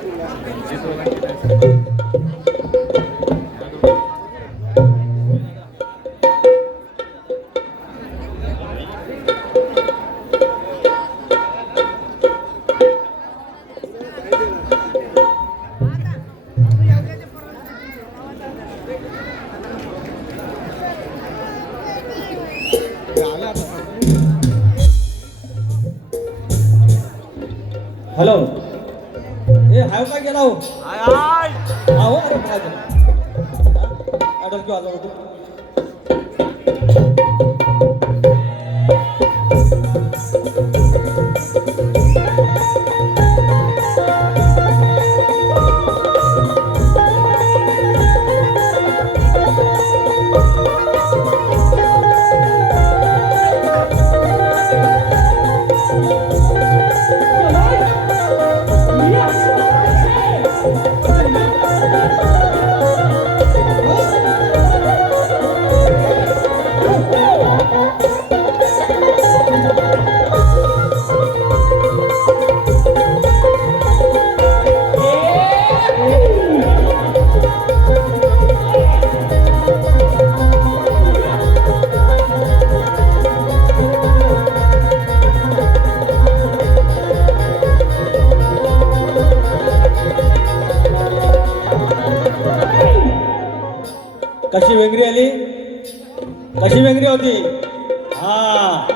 Hello ए हाय काय गेला हो आहो अरे काय आडल किंवा कशी वेगळी आली कशी वेगळी होती हा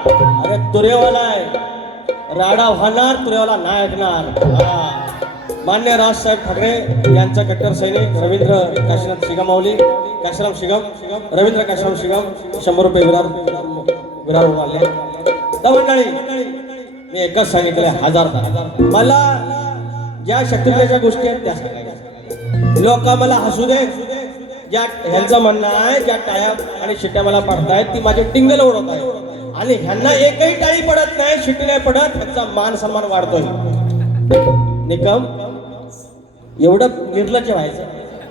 अरे तुरेवाला आहे राडा होणार तुरेवाला नाही ऐकणार हा मान्य राजसाहेब ठाकरे यांचा कट्टर सैनिक रवींद्र काशीनाथ शिगमावली काशीराम शिगम रवींद्र काशीराम शिगम 100 रुपये विरार आले तर मंडळी मी एकच सांगितलंय 1000 मला ज्या शक्तीच्या गोष्टी आहेत त्या सांगायच्या लोक मला हसू दे ज्या ह्यांचं म्हणणं आहे ज्या टाळ्या आणि शिट्ट्या मला पडतायत ती माझे टिंगल उडवत आहे आणि ह्यांना एकही टाळी पडत नाही शिट्टी नाही पडत ह्यांचा मान सन्मान वाढतोय निकम एवढं निर्लज्ज व्हायचं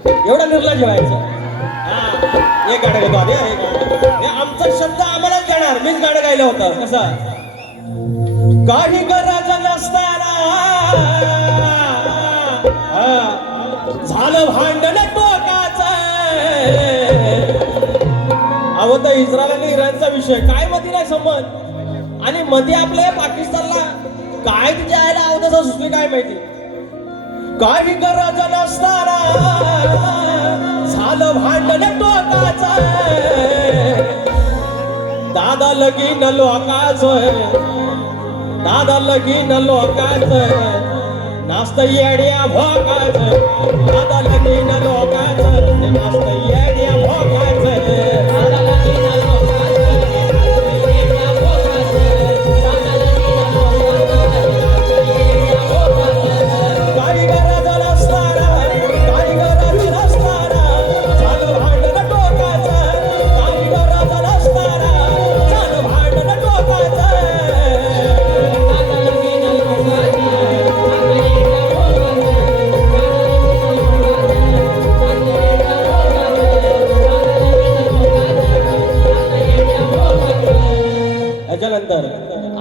एवढं निर्लज्ज व्हायचं हा एक गाणं घेतो आधी आमचा शब्द आम्हाला देणार मीच गाणं गायलं होतं कसं काही गरज नसताना झालं भांडण अहो तर इस्रायल आणि इराणचा विषय काय मध्ये नाही संबंध आणि मध्ये आपल्या पाकिस्तानला काय तिच्या आयला आवडत सुचली काय माहिती काही गरज नसताना झालं भांडण टोकाचं दादा लगीन लोकाचं दादा लगीन लोकाचं नास्त येड्या भोकाचं दादा लगीन लोकाचं नास्त येड्या भोकाचं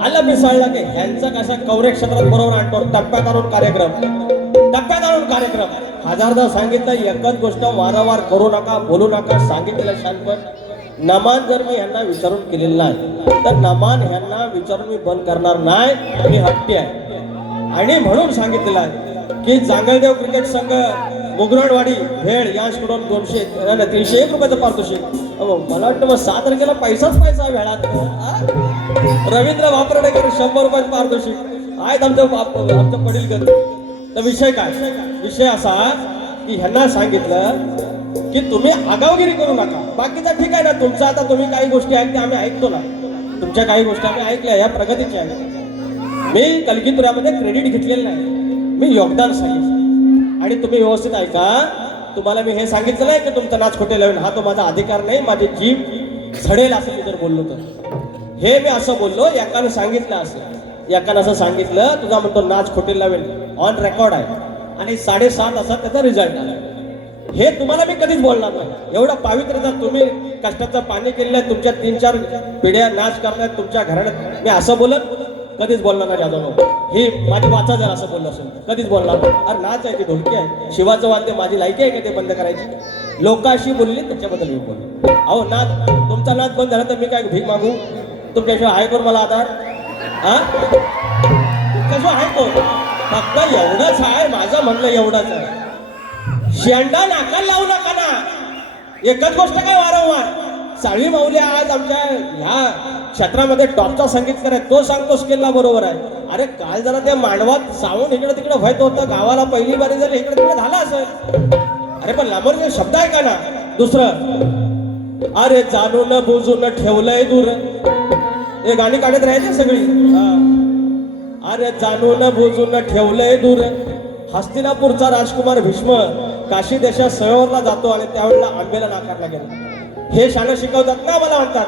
आला मिसळला की ह्यांचा कसा कवरे क्षेत्रात बरोबर आणतो टप्प्यात आणून कार्यक्रम हजारदा सांगितलं एकच गोष्ट वारंवार करू नका बोलू नका सांगितलेलं शांतपण नमान जर मी ह्यांना विचारून केलेलं नाही तर नमान ह्यांना विचारून मी बंद करणार नाही मी हट्टी आहे आणि म्हणून सांगितलेलं आहे की जांगलदेव क्रिकेट संघ मुगराडवाडी भेड यांच्याकडून 301 रुपयाचं पारितोषिक मला वाटतं मग 7 तारखेला पैसाच पैसा वेळात रवींद्र वापरडेकर 100 रुपयाचं पारितोषिक आहेत आमचं पडील कर तर विषय काय विषय असा की ह्यांना सांगितलं की तुम्ही आगावगिरी करू नका बाकीचा ठीक आहे ना तुमचं आता तुम्ही काही गोष्टी ऐकते आम्ही ऐकतो ना तुमच्या काही गोष्टी आम्ही ऐकल्या या प्रगतीच्या आहेत मी कलगीतुऱ्यामध्ये क्रेडिट घेतलेलं नाही मी योगदान सांगितलं आणि तुम्ही व्यवस्थित ऐका तुम्हाला मी हे सांगितलं नाही की तुमचा नाच खोटे लावेल हा तो माझा अधिकार नाही माझी जीभ झडेल असं मी जर बोललो तर हे मी असं बोललो एकानं सांगितलं असं एकानं असं सांगितलं तुझा म्हणतो नाच खोटे लावेल ऑन रेकॉर्ड आहे आणि 7:30 असा त्याचा रिझल्ट आला हे तुम्हाला मी कधीच बोलणार नाही एवढं पावित्र्यता तुम्ही कष्टाचं पाणी केलेलं आहे तुमच्या 3-4 पिढ्या नाच करतायत तुमच्या घराण्यात मी असं बोलत कधीच बोलणार नाही जाधव. ही माझी वाचा जर असं बोललं असेल कधीच बोलणार नाही. अरे नाच आहे, ती ढोलकी आहे, शिवाचं वाद्य, माझी लायकी आहे का ते बंद करायची? लोकांशी बोलली त्याच्याबद्दल मी बोललो. अहो नाच, तुमचा नाच बंद झाला तर मी काय भीक मागू? तुमच्याशिवाय आहे कोण मला आधार? हा, तुमच्याशिवाय आहे कोण? फक्त एवढंच आहे, माझं म्हणलं एवढंच आहे. शेंडा नाकाला लावू नका ना. एकच गोष्ट काय वारंवार, साळवी माऊली आज आमच्या ह्या क्षेत्रामध्ये टॉपचा संगीतकार आहे, तो सांगतो स्केलला बरोबर आहे. अरे काल जरा त्या मांडवात साऊंड इकडे तिकडे व्हायत होतं, गावाला पहिली बारी झाली, इकडे तिकडे झालं असेल. अरे पण लांबवर शब्द आहे का ना. दुसरं, अरे जाणून बुजून ठेवलंय दूर, हे गाणी काढत राहायची सगळी. अरे जाणून बुजून ठेवलंय दूर. हस्तिनापूरचा राजकुमार भीष्म काशी देशात सरोवरला जातो आणि त्यावेळेला आंबेला नाकारला गेला. हे शाळा शिकवतात ना, मला म्हणतात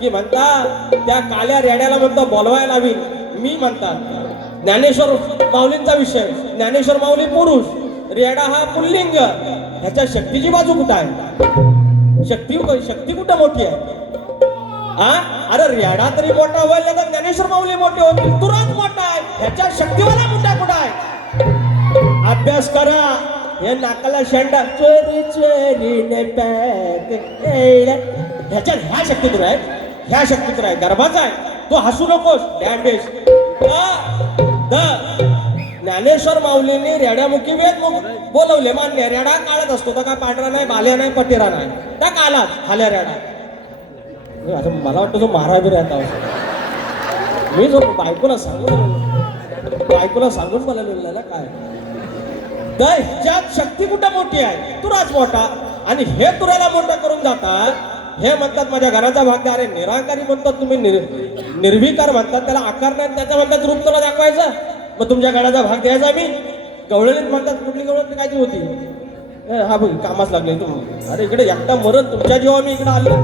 की म्हणतात त्या काल्या रेड्याला म्हणतो बोलवायला हवी. मी म्हणतात ज्ञानेश्वर माऊलींचा विषय, ज्ञानेश्वर माऊली पुरुष, रेडा हा पुल्लिंग. ह्याच्या शक्तीची बाजू कुठं आहे? शक्ती कुठं मोठी आहे? अरे रेडा तरी मोठा होईल तर ज्ञानेश्वर माऊली मोठे होतील, तुरंत मोठा आहे. ह्याच्या शक्तीवाला मोठा कुठं आहे? अभ्यास करा. हे नाकाला शेंडा चोरी चोरी ह्याच्यात ह्या शक्तीतून आहे, ह्या शक्तीतून आहे, गर्भाचा आहे. तो हसू नकोस डॅमेज. ज्ञानेश्वर माऊलींनी रेड्यामुखी वेद बोलवले, मान्य. रेडा काळात असतो तर काय पांढरा नाही, बाल्या नाही, पटेरा नाही, त्या कालात हाल्या रेडा. आता मला वाटतं तो महाराबी राहता. मी जो बायकोला सांगून मला लिहिलेला काय तर ह्याच्यात शक्ती कुठं मोठी आहे? तुराच मोठा. आणि हे तुऱ्याला मोठं करून जातात. हे म्हणतात माझ्या घराचा भाग द्या. अरे निराकारी म्हणतात तुम्ही, निर्विकार म्हणतात, त्याला आकार नाही, त्याचा म्हणतात रूप तुला दाखवायचं. मग तुमच्या घराचा भाग द्यायचा मी. गवळणीत म्हणतात, कुठली गवळणी काहीतरी होती, हा बघ कामाच लागले तुम्ही. अरे इकडे एकटा मरण तुमच्या जेव्हा मी इकडे आलो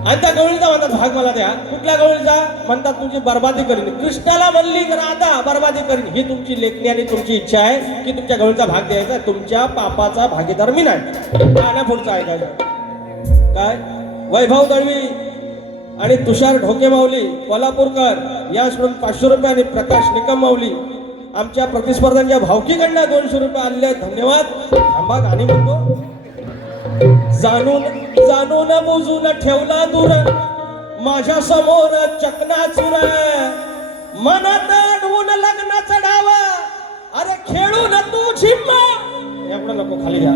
आणि त्या गवळीचा म्हणतात भाग मला द्या. कुठल्या गवळीचा? म्हणतात तुमची बर्बादी करीन. कृष्णाला म्हणली राधा बर्बादी करीन. ही तुमची लेखणी आणि तुमची इच्छा आहे की तुमच्या गवळीचा भाग द्यायचा. तुमच्या पापाचा भागीदार मी नाही. गाण्या पुढचा ऐकायचं काय? वैभव दळवी आणि तुषार ढोके माऊली कोल्हापूरकर याकडून 500 रुपये आणि प्रकाश निकम माऊली आमच्या प्रतिस्पर्ध्यांच्या भावकीकडनं 200 रुपये आलेले. धन्यवाद. थांबा गाणी म्हणतो. जाणून बुजून ठेवला दूर, माझ्या समोर चकनाचूर, मनात अडवून लग्नाचा डावा, अरे खेळून तू झिम्मा. एवढं नको, खाली घ्या.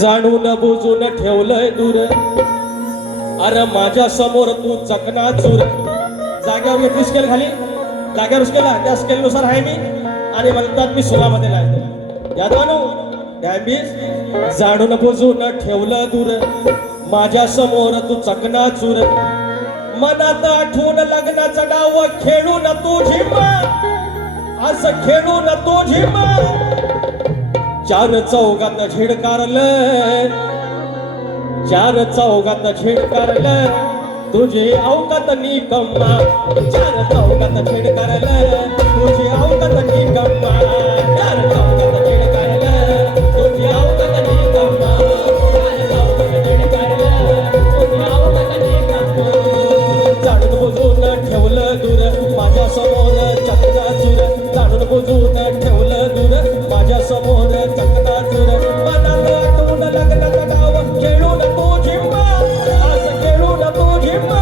जाणून बुजून ठेवलंय दूर, अरे माझ्या समोर तू चकनाचूर. जाग्यावर घेतली स्केल खाली, जाग्यावर स्केल त्या स्केलनुसार आहे मी. आणि म्हणतात मी सुरामध्ये नाही यादवानो डॅम्बिस. जाणून बुजून ठेवलं दूर, माझ्या समोर तू चकनाचूर, मनात आठवून लग्नाचा डाव, खेळून तू झिम्मा, असं खेळून तू झिम्मा. चार चौघात झिडकारलं, चार चौघात झिडकारलं, तुझी अवकात निकम्मा. चार चौघात झिडकारलं, तुझी अवकात निकम्मा. चार चौघात झिडकारलं, तुझी अवकात निकम्मा. जाणून बुजून ठेवलं दूर, माझ्या समोर चकनाचूर. जाणून बुजून ठेवलं दूर, माझ्या समोर चकनाचूर, मनात आठवून लग्नाचा डाव, खेळून तू झिम्मा, असं खेळून तू झिम्मा.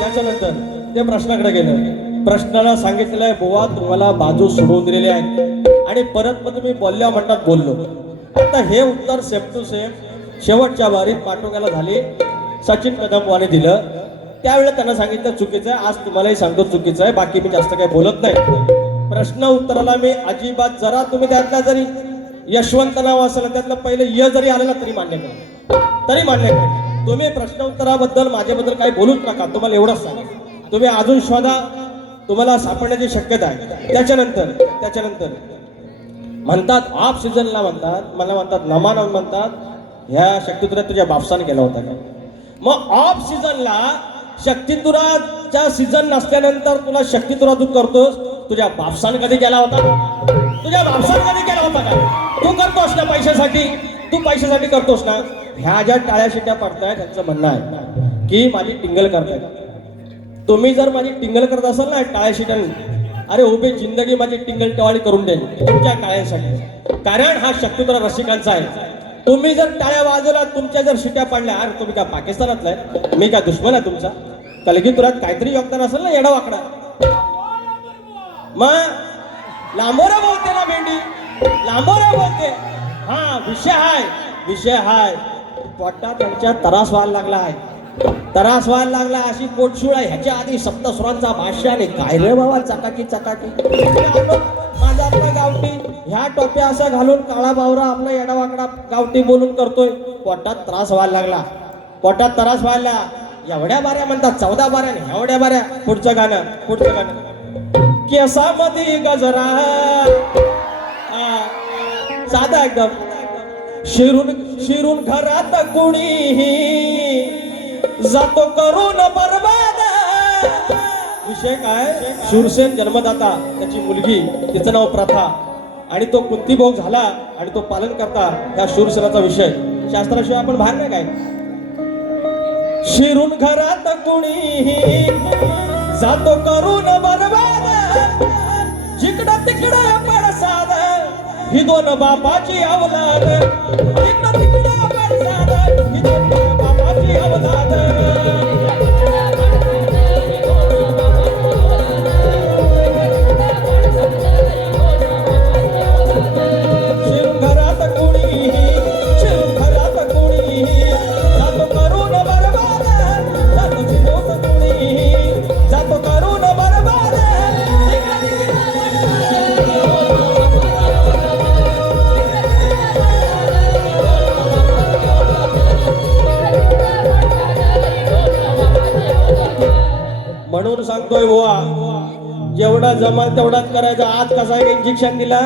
त्याच्यानंतर ते प्रश्नाकडे गेलं. प्रश्नाला सांगितलेलं आहे बुवा तुम्हाला बाजू सोडून दिलेली आहे आणि परत तुम्ही बोलल्या म्हणतात बोललो. आता हे उत्तर सेम टू सेम शेवटच्या बारीत पाटोग्याला झाली. सचिन कदमवाने दिलं. त्यावेळेला त्यांना सांगितलं चुकीचं आहे. आज तुम्हालाही सांगतो चुकीचं आहे. बाकी मी जास्त काही बोलत नाही. प्रश्न उत्तराला मी अजिबात जरा तुम्ही त्यातला जरी यशवंत नाव असेल त्यातलं पहिले य जरी आलं ना तरी मान्य करा, तरी मान्य करा. तुम्ही प्रश्न उत्तराबद्दल माझ्याबद्दल काही बोलूच नका. तुम्हाला एवढंच सांगा. तुम्ही अजून शोधा, तुम्हाला सापडण्याची शक्यता आहे. त्याच्यानंतर म्हणतात ऑफ सीझनला म्हणतात, मला म्हणतात नमान म्हणतात ह्या शक्तितुऱ्या तुझ्या बापसाने केला होता का? मग ऑफ सीझनला शक्तितुराच्या सीझन नसल्यानंतर तुला शक्तितुरा तू करतोस. तुझ्या बापसान कधी केला होता? तुझ्या बापसान कधी केला होता का? तू करतोस ना पैशासाठी, तू पैशासाठी करतोस ना. ह्या ज्या टाळ्या शिट्या पडतायत त्यांचं म्हणणं आहे की माझी टिंगल करतायत. तुम्ही जर माझी टिंगल करत असाल ना टाळ्या शिट्याने, अरे उभी जिंदगी माझी टिंगल टवाळी करून देईल तुमच्या टाळ्यांसाठी. कारण हा शक्तितुरा रसिकांचा आहे. तुम्ही जर टाळ्या वाजवला, तुमच्या जर शिट्या पडल्या, अरे तुम्ही का पाकिस्तानातला आहे? मी काय दुश्मन आहे तुमचा? कलगीतुरात काहीतरी योगदान असेल ना येडा वाकडा. मग लांबोरा बोलते ना भेंडी, लांबोरा बोलते. हा विषय हाय पोटात त्यांच्या त्रास व्हायला लागला अशी पोटशुळ आहे. ह्याच्या आधी सप्तस्वरांचा भाष्य आणि काय रे बाबा चकाकी माझा आपला गावठी ह्या टोप्या असा घालून काळा बावरा आपला येडावाकडा गावठी बोलून करतोय. पोटात त्रास व्हायला. एवढ्या बाऱ्या म्हणतात 14 बाऱ्या, एवढ्या बाऱ्या. पुढचं गाणं केसामध्ये गजरा, साधा एकदम. शिरून घरात कुणीही जातो करून बरबाद. विषय काय? शूरसेन जन्मदाता, त्याची मुलगी, तिचं नाव प्रथा, आणि तो कुंतीभोग झाला आणि तो पालन करता. ह्या शूरसेनाचा विषय शास्त्राशिवाय आपण बाहेर नाही काय. शिरून घरात कुणीही जातो करून बरबाद, जिकडं तिकडं पडसाद, ही दोन बापाची अवलाद. जिकडं तिकडं पडसाद, ही दोन बापाची अवलाद. म्हणून सांगतोय बुवा, जेवढा जमाल तेवढाच करायचा. आज कसा इंजेक्शन दिला,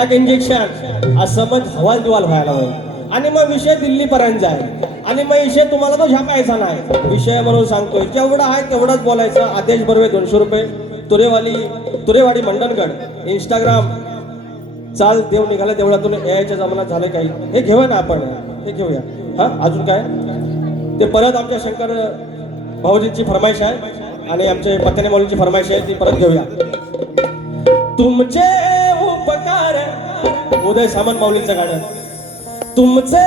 एक इंजेक्शन आज समज हवाल दिवाल व्हायला होईल आणि मग विषय दिल्लीपर्यंत जाईल आणि मग विषय तुम्हाला तो झापायचा नाही. विषय म्हणून सांगतोय जेवढा आहे तेवढाच बोलायचं. आदेश बर्वे 200 रुपये. तुरेवाडी मंडणगड इंस्टाग्राम. चाल देव निघाला देवळातून यायच्या जमान्यात झाले काही. हे घेऊया ना आपण, हे घेऊया. हा अजून काय ते परत आमच्या शंकर भाऊजींची फरमाईश आहे आणि आमचे पत्नी मौलींची फरमाईश आहे, ती परत घेऊया. तुमचे उपकार, उदय सामंत माऊलींचं गाणं. तुमचे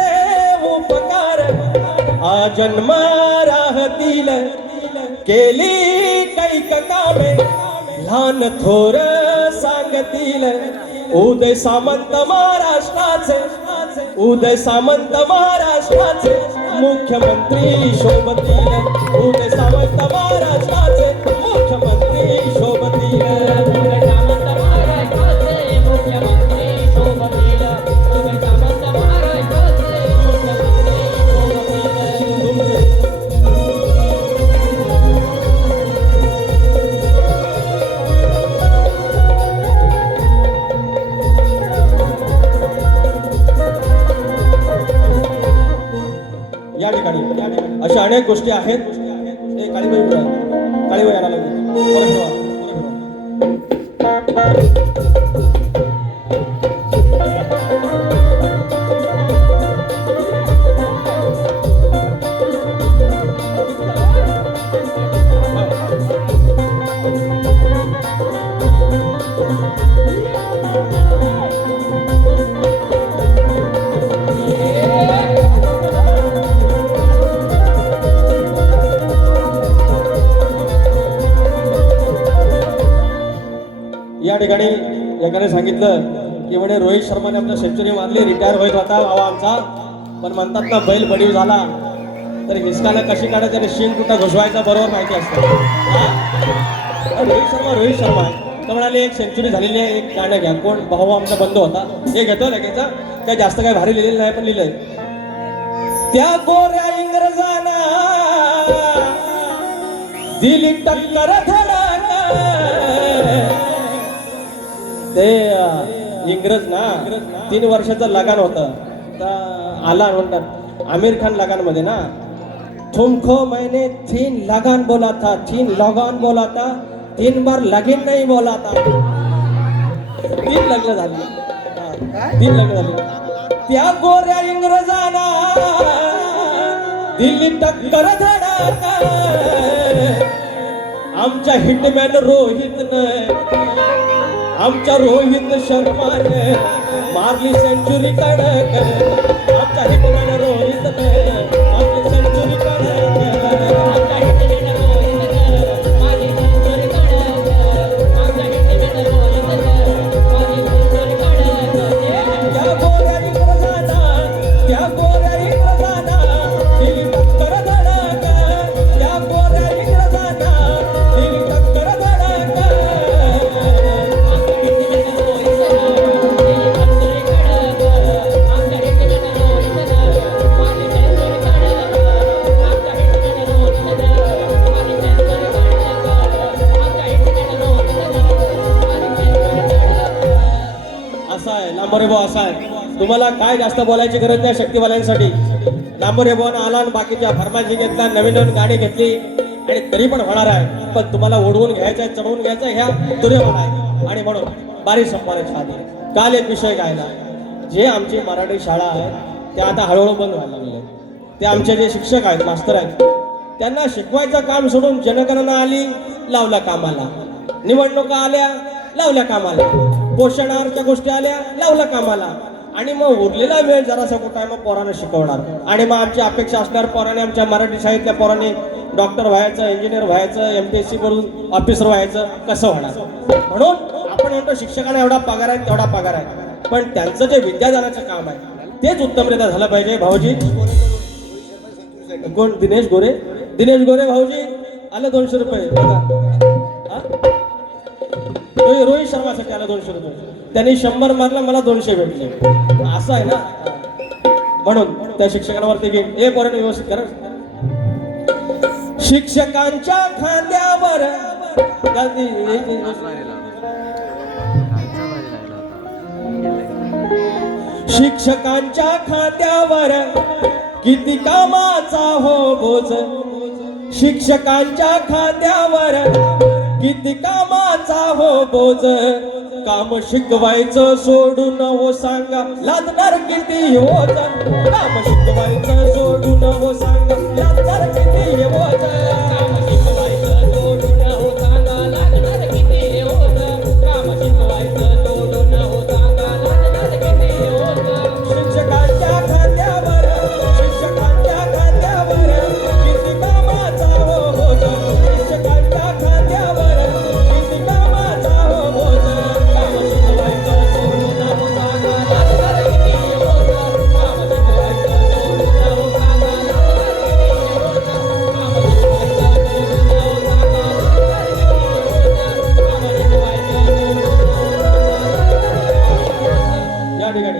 उपकार आजन्म राहतील, केली कैक कामे लहान थोर सांगतील. उदय सामंत महाराष्ट्राचे, उदय सामंत महाराष्ट्राचे मुख्यमंत्री शोभतील. उदय सामंत महाराष्ट्राचे मुख्यमंत्री शोभतील. उदय सामंत महाराष्ट्राचे मुख्यमंत्री शोभतील. उदय सामंत महाराष्ट्राचे मुख्यमंत्री या ठिकाणी अशा अनेक गोष्टी आहेत. काळीबाई यायला या ठिकाणी एकाने सांगितलं की म्हणे रोहित शर्माने आपल्या सेंचुरी मारली, रिटायर होत होता भावा आमचा, पण म्हणतात ना बैल बडीव झाला तर हिसकाला कशी काढायचं आणि शिंग कुठं घुसवायचा बरोबर माहिती असतं. रोहित शर्मा आहे तर म्हणाले एक सेंचुरी झालेली आहे, एक गाणं घ्या. कोण भाऊ आमचा बंद होता, हे घेतो लगेच. काय जास्त काय भारी लिहिलेलं नाही पण लिहिलंय. त्या गोऱ्या इंग्रजांना दिली टक्कर धडक. ते इंग्रज ना 3 वर्षाचं लगान होतं, आला म्हणतात आमिर खान लगान मध्ये ना तुमको मैंने 3 लगान बोला था, 3 लगान बोला था, 3 बार लगीन नहीं बोला था. 3 लग्न झाली. 3 लग्न झाली. त्या गोऱ्या इंग्रजाना दिल्ली टक्कर धडाका. आमच्या हिटमॅन रोहितने, आमच्या रोहित शर्माने मारली सेंचुरी कडक. आमच्या हिटमॅन रोहितने मारली सेंचुरी कडक. आमच्या हिटमॅन रोहितने मारली सेंचुरी कडक. आमच्या हिटमॅन रोहितने मारली सेंचुरी कडक. त्या गोऱ्या इंग्रजांना, त्या गोऱ्या इंग्रजांना दिली टक्कर धडक. त्या गोऱ्या इंग्रजांना दिली टक्कर धडक. असा आहे लांबोरे भाऊ, असा आहे. तुम्हाला काय जास्त बोलायची गरज नाही शक्तिवाल्यांसाठी. लांबोरे भाऊ आला आणि बाकीच्या फरमाईशी घेतला, नवीन नवीन गाडी घेतली आणि तरी पण होणार आहे. पण तुम्हाला ओढवून घ्यायचं, चढवून घ्यायचं ह्या दुर्योधन आहे. आणि म्हणून बारी संपवायच्या आधी काल एक विषय गायला. जे आमची मराठी शाळा आहे त्या आता हळूहळू बंद व्हायला लागले. ते आमचे जे शिक्षक आहेत, मास्तर आहेत, त्यांना शिकवायचं काम सोडून जनगणना आली, लावला कामाला. निवडणुका आल्या, लावल्या कामाला. पोषण आहारच्या गोष्टी आल्या, लावला कामाला. आणि मग उरलेला वेळ जरासा कुठं आहे, मग पोरांना शिकवणार. आणि मग आमची अपेक्षा असणार पोराने, आमच्या मराठी शाळेतल्या पोराने डॉक्टर व्हायचं, इंजिनियर व्हायचं, MPSC करून ऑफिसर व्हायचं, कसं होणार. म्हणून आपण म्हणतो शिक्षकांना एवढा पगार आहे, तेवढा पगार आहे. पण त्यांचं जे विद्यादानाचं काम आहे तेच उत्तमरित्या झालं पाहिजे. भाऊजी कोण? दिनेश गोरे. दिनेश गोरे भाऊजी आलं 200 रुपये. रोहित शर्मासाठी आला 200 रुपये. त्यांनी 100 मारला, मला 200 भेटले. असं आहे ना. म्हणून त्या शिक्षकांवरती घेईन. हे पोरांनी व्यवस्थित करा. शिक्षकांच्या खांद्यावर शिक्षकांच्या खांद्यावर किती कामाचा हो बोझ. शिक्षकांच्या खांद्यावर किती कामाचा हो बोझ. काम शिकवायचं सोडून हो सांगा, लादणार किती ओझ. काम शिकवायचं सोडून हो सांगा, लादणार किती ओझ. काम शिकवायचं सोडून हो सांगा, लादणार किती ओझ. काम शिकवायचं सोडून हो सांगा, लादणार किती ओझ. शिक्षकांच्या खांद्यावर, शिक्षकांच्या खांद्यावर किती कामाचा हो बोझ. शिक्षकांच्या खांद्यावर किती कामाचा हो बोझ. काम शिकवायचं सोडून हो सांगा, लादणार किती ओझ. काम शिकवायचं सोडून हो सांगा, लादणार किती ओझ. काम शिकवायचं सोडून हो सांगा, लादणार किती ओझ. या ठिकाणी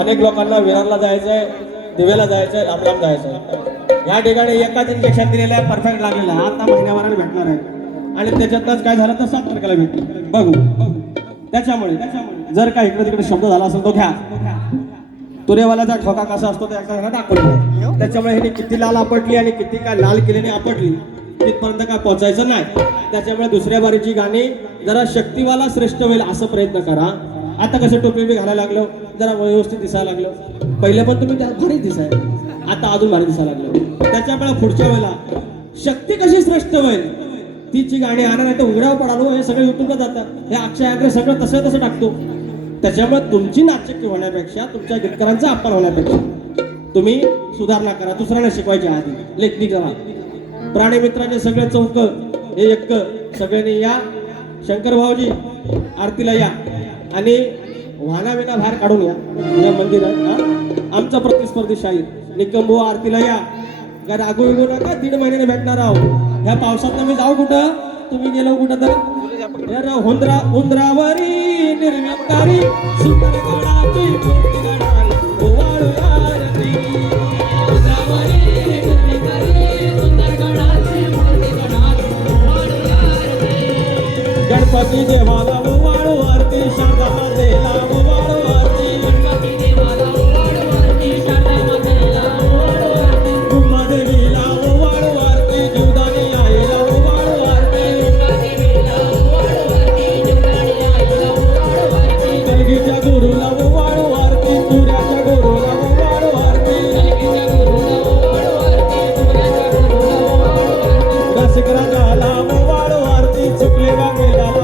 अनेक लोकांना विरारला जायचंय, दिवेला जायचंय, रामराम जायचंय. या ठिकाणी एकाच इंजेक्शन दिलेलं आहे, परफेक्ट लागलेलं आहे. आता महिन्याभराने भेटणार आहे. आणि त्याच्यातच काय झालं तर 7 तारखेला भेटलं. बघू. त्याच्यामुळे जर का इकडे तिकडे शब्द झाला असेल तो घ्या. तुरेवाल्याचा ठोका कसा असतो ते एका दाखवलं. त्याच्यामुळे ह्याने किती लाल आपटली आणि किती काय लाल केल्याने आपटली तिथपर्यंत काय पोहोचायचं नाही. त्याच्यामुळे दुसऱ्या बारीची गाणी जरा शक्तिवाला श्रेष्ठ होईल असं प्रयत्न करा. आता कसं टोपी बी घालायला लागलो, जरा व्यवस्थित दिसायला लागलो. पहिले पण तुम्ही त्यात भारी दिसाय, आता अजून भारी दिसायला लागलो. त्याच्यामुळे पुढच्या वेळेला शक्ती कशी श्रेष्ठ होईल तिची गाणी आणा, नाही तर उघड्यावर पडालो. हे सगळं युट्यूबला जातं. हे अक्षय आग्रे सगळं तसं टाकतो. त्याच्यामुळे तुमची नाचक्की होण्यापेक्षा, तुमच्या गीतकारांचा अपमान होण्यापेक्षा तुम्ही सुधारणा करा. दुसऱ्यांना शिकवायच्या आधी लेखनी करा. प्राणी मित्राचे सगळे चौक हे एक सगळ्यांनी या. शंकर भाऊजी आरतीला या आणि वाना विना बाहेर काढून या मंदिरात. आमचा प्रतिस्पर्धी शाहीर निकम भाऊ आरतीला या. काय रागू विगू नका, 1.5 महिन्याने भेटणार आहोत. ह्या पावसात मी जाऊ कुठं, तुम्ही गेलो कुठं तर हुंदरा उंदरावरी निर्विकारी सुंदर गडाची मूर्ती गडाला ओवाळू आरती. उंदरावरी निर्विकारी सुंदर गडाची मूर्ती गडाला ओवाळू आरती. गणपती देवाला ओवाळू आरती, शारदा मातेला ओवाळू आरती. गणपती देवाला ओवाळू आरती, शारदा मातेला ओवाळू आरती. उमादेवीला लागेल